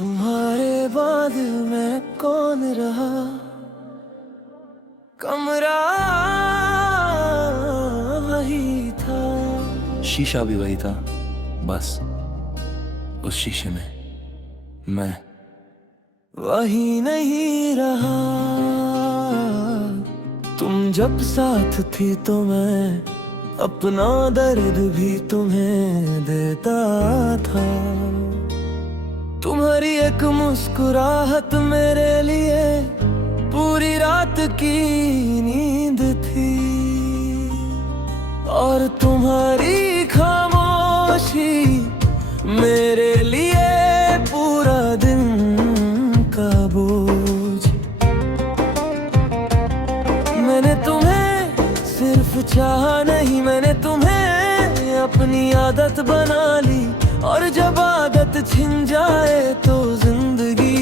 तुम्हारे बाद मैं कौन रहा, कमरा वही था, शीशा भी वही था, बस उस शीशे में मैं वही नहीं रहा। तुम जब साथ थी तो मैं अपना दर्द भी तुम्हें देता था। तुम्हारी एक मुस्कुराहट मेरे लिए पूरी रात की नींद थी, और तुम्हारी खामोशी मेरे लिए पूरा दिन का बोझ। मैंने तुम्हें सिर्फ चाहा नहीं, मैंने तुम्हें अपनी आदत बना ली, और जब आदत छिन जाए तो जिंदगी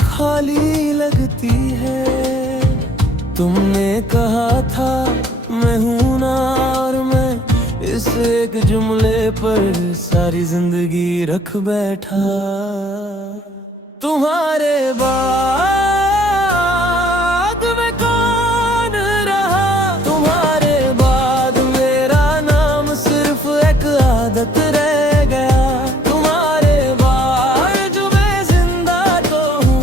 खाली लगती है। तुमने कहा था मैं हूं ना, और मैं इस एक जुमले पर सारी जिंदगी रख बैठा। तुम्हारे बाद मैं कौन रहा, तुम्हारे बाद मेरा नाम सिर्फ एक आदत रह गया। तुम्हारे बाद जो मैं जिंदा तो हूँ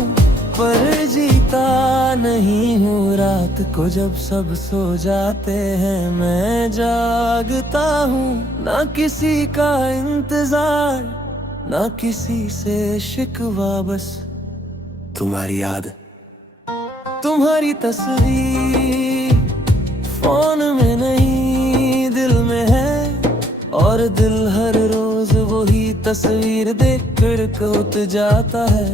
पर जीता नहीं हूँ। रात को जब सब सो जाते हैं मैं जागता हूँ, ना किसी का इंतजार ना किसी से शिकवा, बस तुम्हारी याद, तुम्हारी तस्वीर फोन में नहीं दिल में है, और दिल हर रोज वही तस्वीर देख कर कोत जाता है।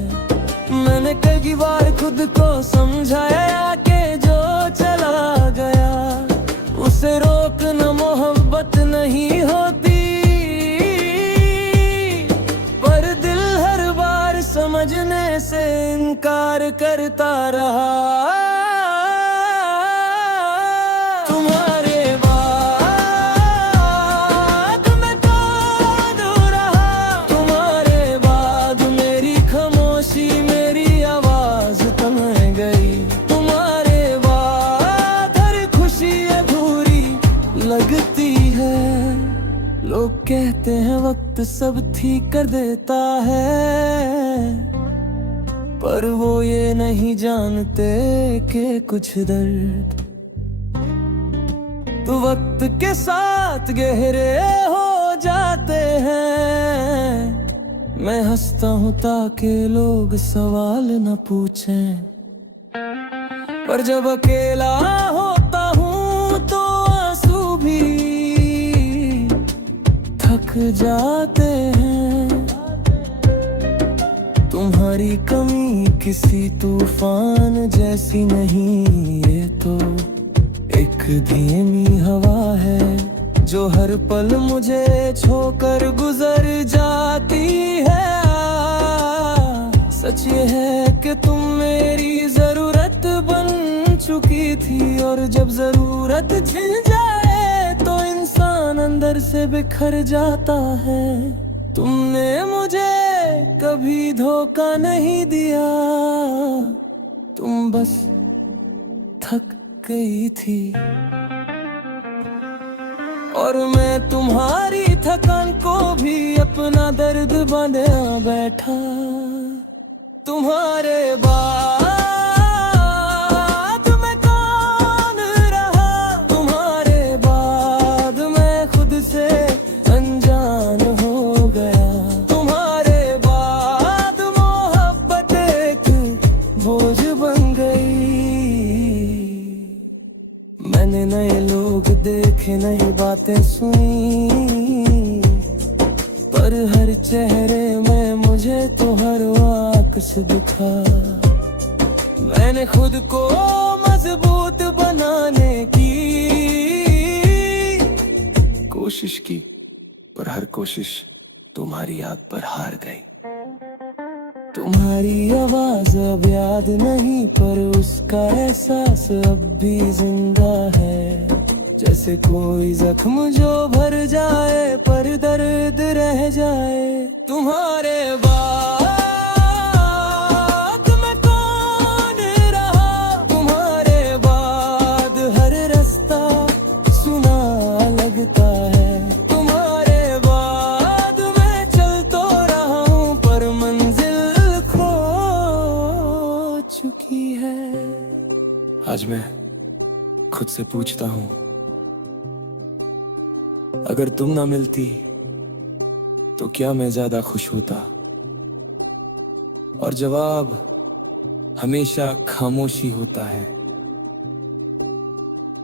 मैंने कई बार खुद को समझाया कि जो चला गया उसे रोकना मोहब्बत नहीं होती, पर दिल हर बार समझने से इनकार करता रहा। तुम्हारे बाद मैं कौन रहा, तुम्हारे बाद मेरी खामोशी मेरी आवाज थम गई। तुम्हारे बाद हर खुशी अधूरी लगती है। लोग कहते हैं वक्त सब ठीक कर देता है, पर वो ये नहीं जानते कि कुछ दर्द तो वक्त के साथ गहरे हो जाते हैं। मैं हंसता हूँ ताकि लोग सवाल न पूछें, पर जब अकेला होता हूँ तो आंसू भी थक जाते हैं। तुम्हारी कमी किसी तूफान जैसी नहीं, ये तो एक धीमी हवा है जो हर पल मुझे छोकर गुजर जाती है। सच ये है कि तुम मेरी जरूरत बन चुकी थी, और जब जरूरत छिन जाए तो इंसान अंदर से बिखर जाता है। तुमने मुझे कभी धोखा नहीं दिया, तुम बस थक गई थी, और मैं तुम्हारी थकान को भी अपना दर्द बना बैठा। तुम्हारे बाद मैं कौन रहा, तुम्हारे बाद मैं खुद से अनजान हो गया। तुम्हारे बाद मोहब्बत एक बोझ बन गई। मैंने नए लोग देखे, नई बातें सुनी, पर हर चेहरे में मुझे तो हर वाकस दिखा। मैंने खुद को मजबूत बनाने की कोशिश की, पर हर कोशिश तुम्हारी याद पर हार गई। तुम्हारी आवाज अब याद नहीं, पर उसका एहसास अब भी जिंदा है। जैसे कोई जख्म जो भर जाए पर दर्द रह जाए। तुम्हारे बाद आज मैं खुद से पूछता हूं, अगर तुम ना मिलती तो क्या मैं ज्यादा खुश होता? और जवाब हमेशा खामोशी होता है,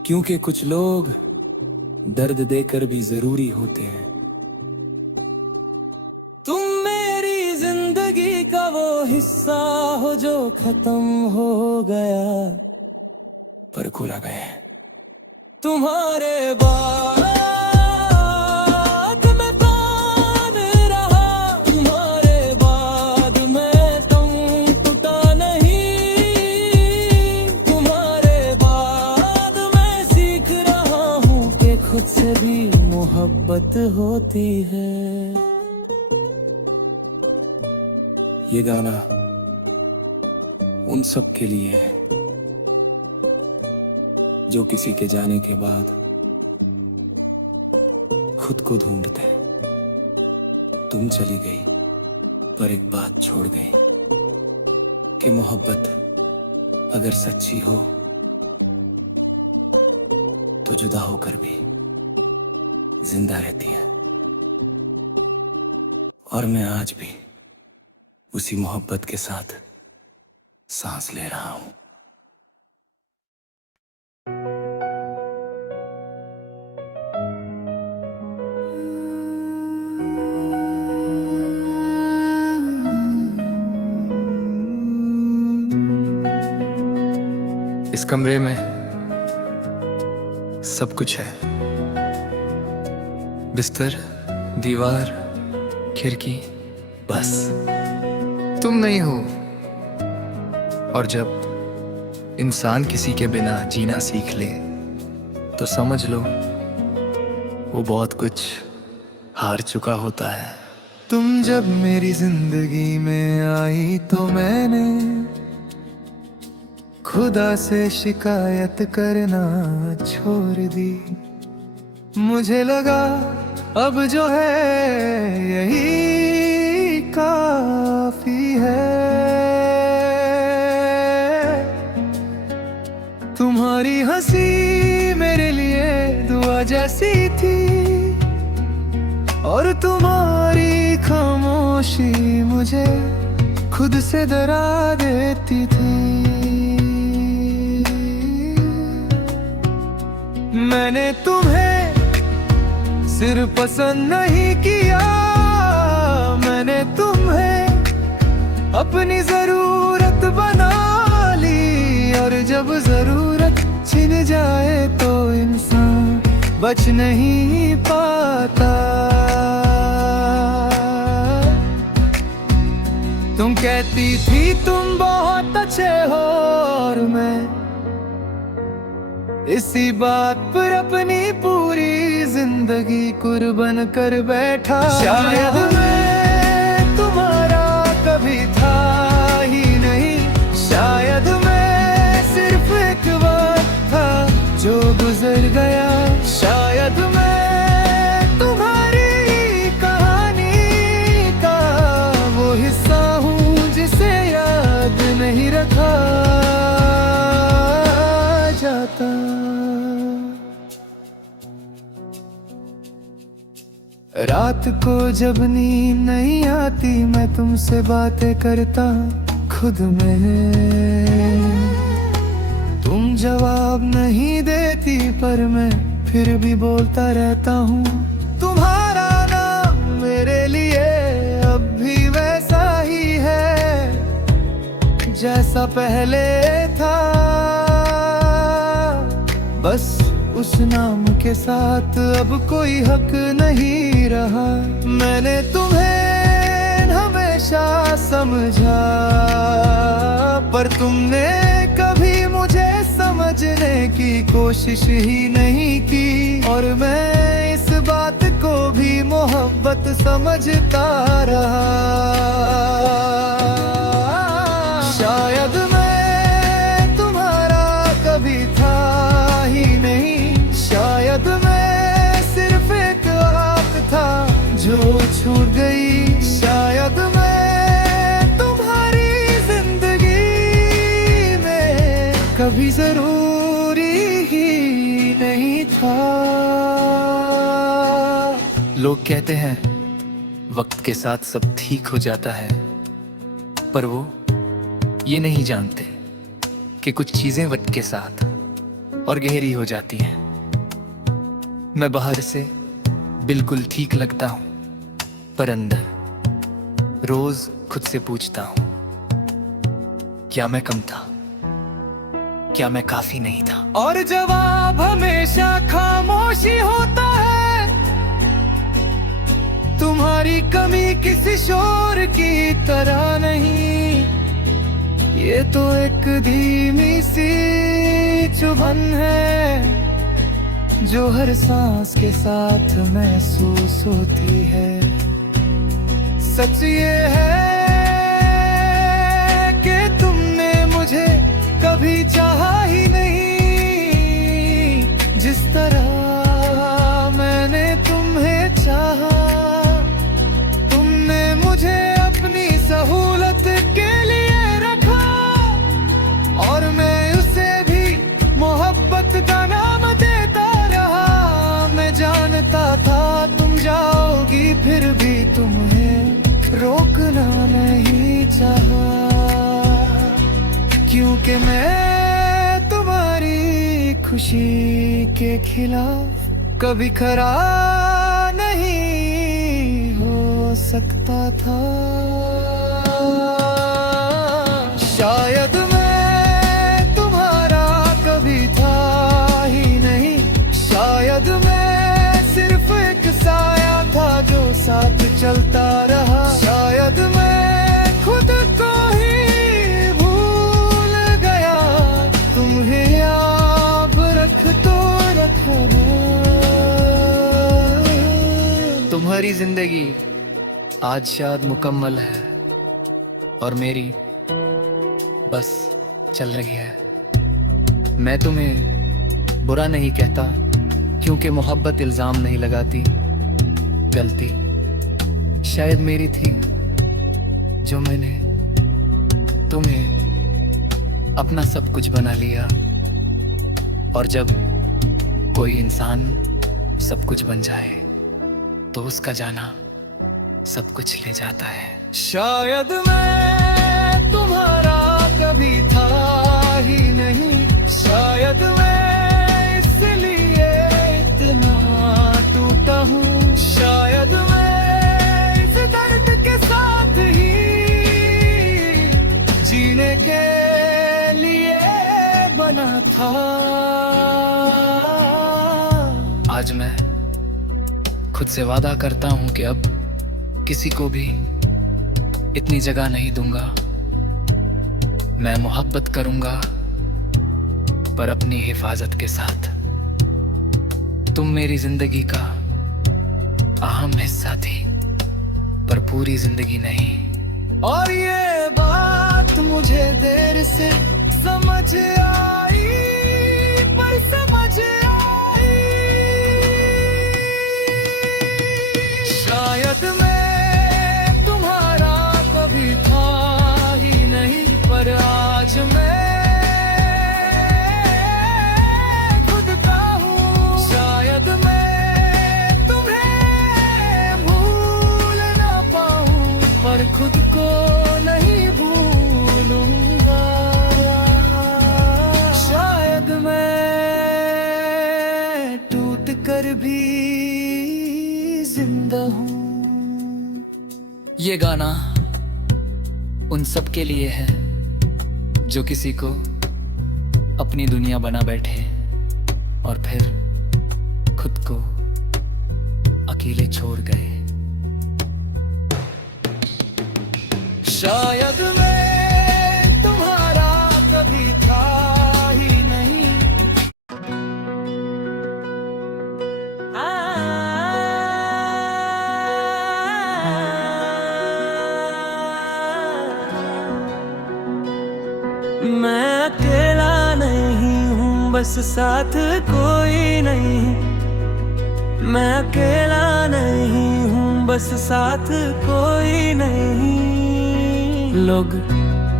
क्योंकि कुछ लोग दर्द देकर भी जरूरी होते हैं। तुम मेरी जिंदगी का वो हिस्सा हो जो खत्म हो गया, पर खुला गया। तुम्हारे बाद मैं कौन रहा, तुम्हारे बाद मैं तुम टूटा नहीं, तुम्हारे बाद मैं सीख रहा हूँ कि खुद से भी मोहब्बत होती है। ये गाना उन सब के लिए है जो किसी के जाने के बाद खुद को ढूंढते। तुम चली गई पर एक बात छोड़ गई कि मोहब्बत अगर सच्ची हो तो जुदा होकर भी जिंदा रहती है। और मैं आज भी उसी मोहब्बत के साथ सांस ले रहा हूं। इस कमरे में सब कुछ है, बिस्तर, दीवार, खिड़की, बस तुम नहीं हो। और जब इंसान किसी के बिना जीना सीख ले तो समझ लो वो बहुत कुछ हार चुका होता है। तुम जब मेरी जिंदगी में आई तो मैंने खुदा से शिकायत करना छोड़ दी। मुझे लगा अब जो है यही काफी है। तुम्हारी हंसी मेरे लिए दुआ जैसी थी और तुम्हारी खामोशी मुझे खुद से डरा देती थी। मैंने तुम्हें सिर्फ पसंद नहीं किया, मैंने तुम्हें अपनी जरूरत बना ली। और जब जरूरत छिन जाए तो इंसान बच नहीं पाता। तुम कहती थी तुम बहुत अच्छे हो और मैं इसी बात पर अपनी पूरी जिंदगी कुर्बान कर बैठा। शायद मैं तुम्हारा कभी था ही नहीं, शायद मैं सिर्फ एक वक्त था जो गुजर गया। शायद मैं तुम्हारी कहानी का वो हिस्सा हूँ जिसे याद नहीं रखा जाता। रात को जब नींद नहीं आती मैं तुमसे बातें करता खुद में। तुम जवाब नहीं देती पर मैं फिर भी बोलता रहता हूँ। तुम्हारा नाम मेरे लिए अब भी वैसा ही है जैसा पहले था, बस उस नाम के साथ अब कोई हक नहीं रहा। मैंने तुम्हें हमेशा समझा पर तुमने कभी मुझे समझने की कोशिश ही नहीं की। और मैं इस बात को भी मोहब्बत समझता रहा। शायद मैं तुम्हारा कभी था ही नहीं, शायद मैं सिर्फ एक आँख था जो छूट गई। शायद मैं तुम्हारी जिंदगी में कभी कभी जरूरी ही नहीं था। लोग कहते हैं वक्त के साथ सब ठीक हो जाता है, पर वो ये नहीं जानते कि कुछ चीजें वक्त के साथ और गहरी हो जाती हैं। मैं बाहर से बिल्कुल ठीक लगता हूं, पर अंदर रोज खुद से पूछता हूं, क्या मैं कम था? क्या मैं काफी नहीं था? और जवाब हमेशा खामोशी होता है। तुम्हारी कमी किसी शोर की तरह नहीं, ये तो एक धीमी सी चुभन है जो हर सांस के साथ महसूस होती है। सच ये है कि तुमने मुझे कभी चाहा ही नहीं, जिस तरह मैंने तुम्हें चाहा। तुमने मुझे अपनी सहूलत के लिए रखा, और मैं उसे भी मोहब्बत का नाम देता रहा। मैं जानता था तुम जाओगी, फिर भी तुम्हें रोकना नहीं चाहा, क्योंकि मैं तुम्हारी खुशी के खिलाफ कभी खड़ा नहीं हो सकता था। शायद मैं तुम्हारा कभी था ही नहीं, शायद मैं सिर्फ एक साया था जो साथ चलता रहा। शायद मैं खुद को ही भूल गया, तुम्हें याद रख तो रखना। तुम्हारी जिंदगी आज शायद मुकम्मल है और मेरी बस चल रही है। मैं तुम्हें बुरा नहीं कहता, क्योंकि मोहब्बत इल्जाम नहीं लगाती। गलती शायद मेरी थी जो मैंने तुम्हें अपना सब कुछ बना लिया, और जब कोई इंसान सब कुछ बन जाए तो उसका जाना सब कुछ ले जाता है। शायद मैं तुम्हारा कभी था ही नहीं, शायद मैं इसलिए इतना टूटा हूँ। शायद मैं इस दर्द के साथ ही जीने के लिए बना था। आज मैं खुद से वादा करता हूँ कि अब किसी को भी इतनी जगह नहीं दूंगा। मैं मोहब्बत करूंगा, पर अपनी हिफाजत के साथ। तुम मेरी जिंदगी का अहम हिस्सा थी, पर पूरी जिंदगी नहीं। और ये बात मुझे देर से समझ आई, पर समझ आई। शायद मैं तुम्हारा कभी था ही नहीं, पर आज मैं खुद का हूँ। शायद मैं तुम्हें भूल ना पाऊँ, पर खुद को नहीं भूलूंगा। शायद मैं टूट कर भी जिंदा हूँ। ये गाना उन सब के लिए है जो किसी को अपनी दुनिया बना बैठे और फिर खुद को अकेले छोड़ गए। शायद मैं तुम्हारा कभी था ही नहीं। मैं अकेला नहीं हूँ, बस साथ कोई नहीं। मैं अकेला नहीं हूँ, बस साथ कोई नहीं। लोग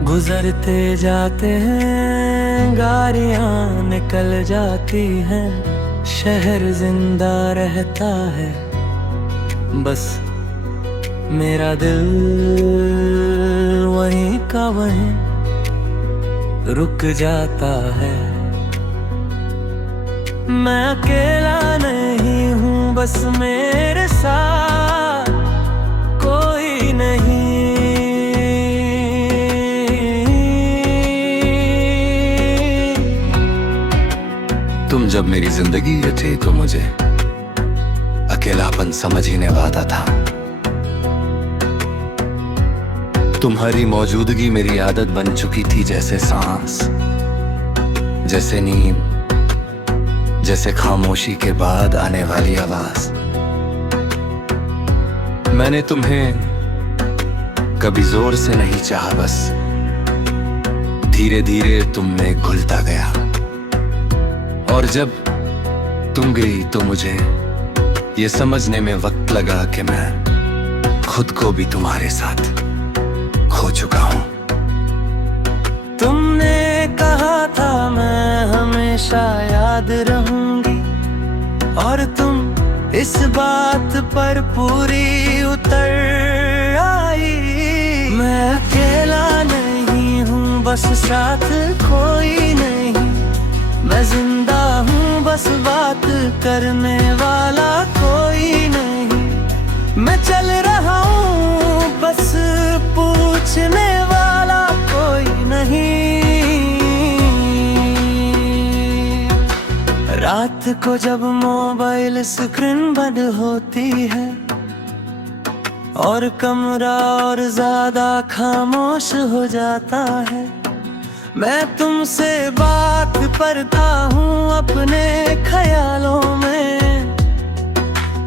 गुजरते जाते हैं, चिंगारियां निकल जाती हैं, शहर जिंदा रहता है, बस मेरा दिल वहीं का वहीं रुक जाता है। मैं अकेला नहीं हूँ, बस मेरे साथ कोई नहीं। तुम जब मेरी जिंदगी में थे तो मुझे अकेलापन समझ ही नहीं आता था। तुम्हारी मौजूदगी मेरी आदत बन चुकी थी, जैसे सांस, जैसे नींद, जैसे खामोशी के बाद आने वाली आवाज। मैंने तुम्हें कभी जोर से नहीं चाहा, बस धीरे धीरे तुम में घुलता गया। और जब तुम गई तो मुझे ये समझने में वक्त लगा कि मैं खुद को भी तुम्हारे साथ खो चुका हूं। तुमने कहा था मैं हमेशा याद रहूंगी, और तुम इस बात पर पूरी उतर आई। मैं अकेला नहीं हूँ, बस साथ कोई नहीं। मैं जिंदा हूँ, बस बात करने वाला कोई नहीं। मैं चल रहा हूँ, बस पूछने वाला कोई नहीं। रात को जब मोबाइल स्क्रीन बंद होती है और कमरा और ज्यादा खामोश हो जाता है, मैं तुमसे बात करता हूँ अपने ख्यालों में।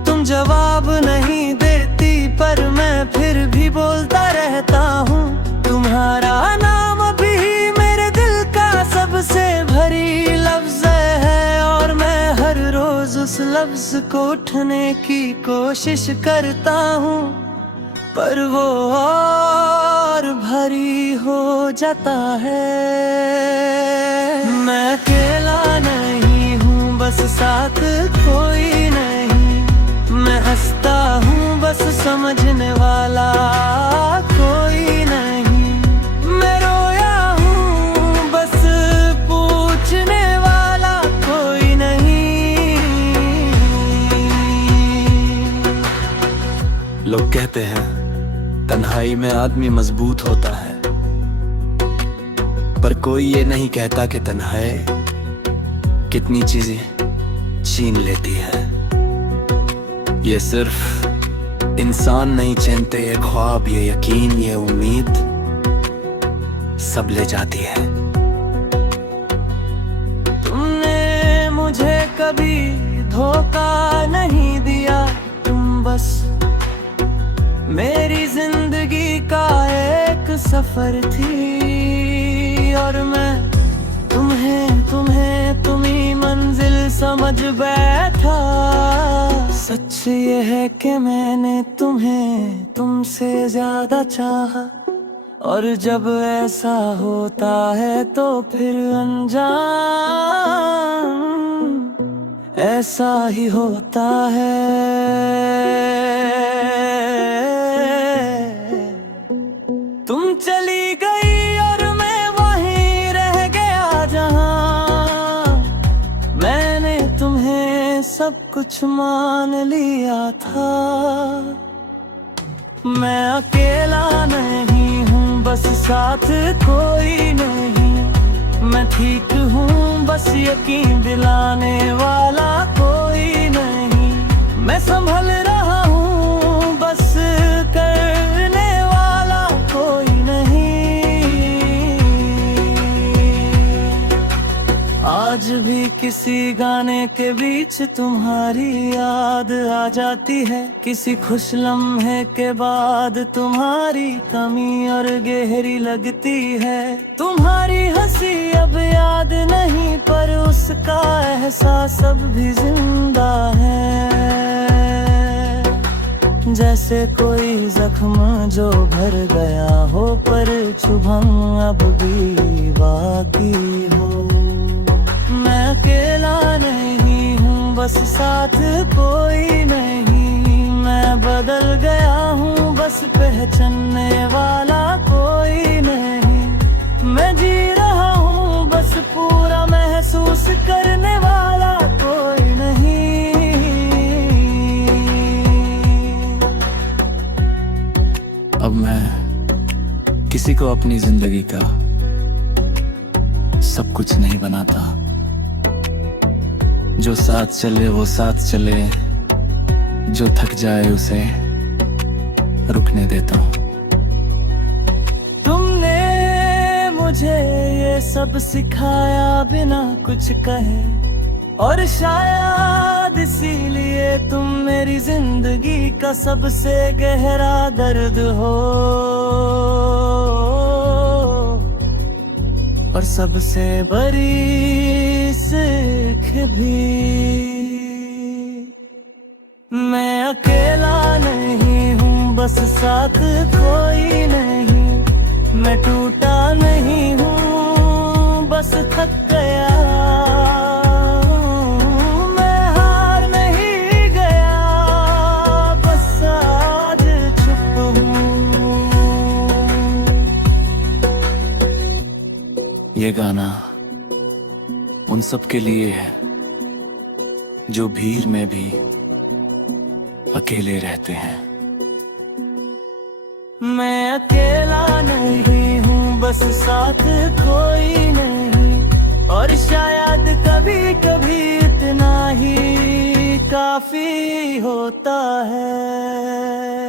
तुम जवाब नहीं देती, पर मैं फिर भी बोलता रहता हूँ। तुम्हारा नाम भी मेरे दिल का सबसे भरी लफ्ज है, और मैं हर रोज उस लफ्ज को उठने की कोशिश करता हूँ, पर वो और भारी हो जाता है। मैं अकेला नहीं हूँ, बस साथ कोई नहीं। मैं हंसता हूँ, बस समझने वाला कोई नहीं। मैं रोया हूँ, बस पूछने वाला कोई नहीं। लोग कहते हैं तन्हाई में आदमी मजबूत होता है, पर कोई ये नहीं कहता कि तन्हाई कितनी चीजें छीन लेती है। ये सिर्फ इंसान नहीं छीनते, ये ख्वाब, ये यकीन, ये उम्मीद सब ले जाती है। तुमने मुझे कभी धोखा नहीं दिया, तुम बस मेरी जिंदगी का एक सफर थी। और मैं तुम्ही मंजिल समझ बैठा। सच ये है कि मैंने तुम्हें तुमसे ज्यादा चाहा, और जब ऐसा होता है तो फिर अनजान ऐसा ही होता है। तुम चली गई और मैं वहीं रह गया जहां मैंने तुम्हें सब कुछ मान लिया था। मैं अकेला नहीं हूँ, बस साथ कोई नहीं। मैं ठीक हूँ, बस यकीन दिलाने वाला कोई नहीं। मैं संभल रहा हूँ, बस करने वाला कोई नहीं। आज भी किसी गाने के बीच तुम्हारी याद आ जाती है, किसी खुश लम्हे के बाद तुम्हारी कमी और गहरी लगती है। तुम्हारी हंसी अब याद नहीं, पर उसका एहसास अब भी जिंदा है। जैसे कोई जख्म जो भर गया हो पर चुभन अब भी बाकी हो। मैं अकेला नहीं हूँ, बस साथ कोई नहीं। मैं बदल गया हूँ, बस पहचानने वाला कोई नहीं। मैं जी रहा हूँ, बस पूरा महसूस करने वाला कोई नहीं। अब मैं किसी को अपनी जिंदगी का सब कुछ नहीं बनाता। जो साथ चले वो साथ चले, जो थक जाए उसे रुकने देता हूँ। तुमने मुझे ये सब सिखाया बिना कुछ कहे, और शायद इसीलिए तुम मेरी जिंदगी का सबसे गहरा दर्द हो, और सबसे बड़ी सीख भी। मैं अकेला नहीं हूँ, बस साथ कोई नहीं। मैं टूटा नहीं हूँ, बस थक गया। मैं हार नहीं गया, बस आज चुप हूँ। ये गाना उन सब के लिए है जो भीड़ में भी अकेले रहते हैं। मैं अकेला नहीं हूँ, बस साथ कोई नहीं। और शायद कभी कभी इतना ही काफी होता है।